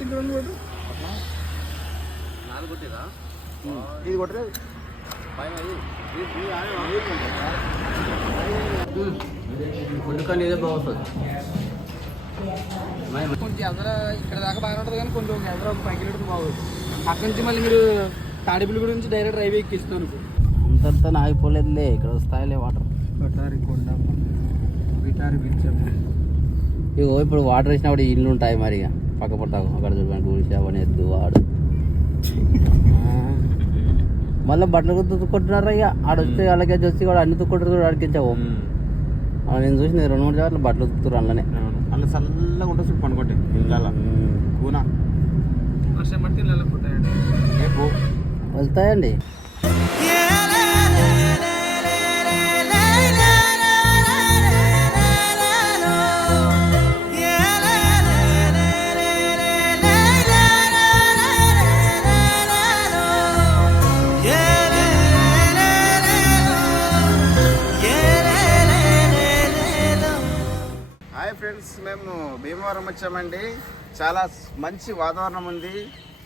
కొట్టి ఇక్కడ కొట్టు ఇది కొట్టలేదు ఫుడ్ కానీ ఇదే బాగుంటుంది. కొంచెం ఎదర ఇక్కడ దాకా బాగానే ఉంటుంది కానీ కొంచెం ఎదర ఒక 5 కిలోమీటర్లు బాగుంది. అక్కడి నుంచి మళ్ళీ మీరు తాడిపల్లి గురించి డైరెక్ట్ రైవే ఎక్కిస్తాను. అంతంతా ఆగిపోలేదులే, ఇక్కడ వస్తాయిలే వాటర్. కటారి కొండ విటారి బీచ్. ఇగో ఇప్పుడు వాటర్ వేసినప్పుడు ఇల్లు ఉంటాయి మరి ఇక పక్క పట్టాకు అక్కడ చూడండి గుడిసావని ఎద్దు వాడు మళ్ళీ బట్టలు తుక్కుంటున్నారా ఇక ఆడొస్తే వాళ్ళకి వచ్చి కూడా అన్ని తుక్కుంటారు అడిగించావు. నేను చూసిన 2-3 సార్లు బట్టలు తుక్కుతారు అందులోనే. అలా చల్లగా ఉంటుంది చూడు పనుకోండి ఇలా కూనా వర్షం పడితే వెళ్తాయండి. హాయ్ ఫ్రెండ్స్, మేము భీమవరం వచ్చామండి. చాలా మంచి వాతావరణం ఉంది,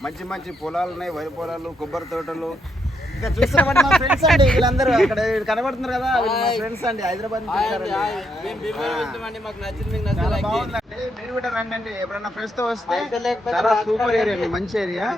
మంచి మంచి పొలాలు ఉన్నాయి, వరి పొలాలు, కొబ్బరి తోటలు. ఇంకా చూస్తున్నామండి మా ఫ్రెండ్స్ అండి వీళ్ళందరూ అక్కడ కనబడుతున్నారు కదా, మా ఫ్రెండ్స్ అండి హైదరాబాద్ నుంచి బాగుందండి. మీరు కూడా రండి, ఎప్పుడన్నా ఫ్రెండ్స్ తో వస్తే చాలా సూపర్ ఏరియా అండి, మంచి ఏరియా.